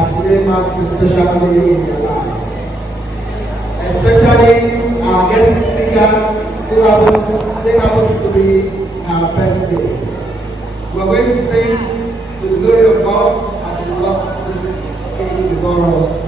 as today marks a special day in their lives. Especially our guest speaker, who today happens to be our birthday. We are going to sing to the glory of God as we bless this cake before us.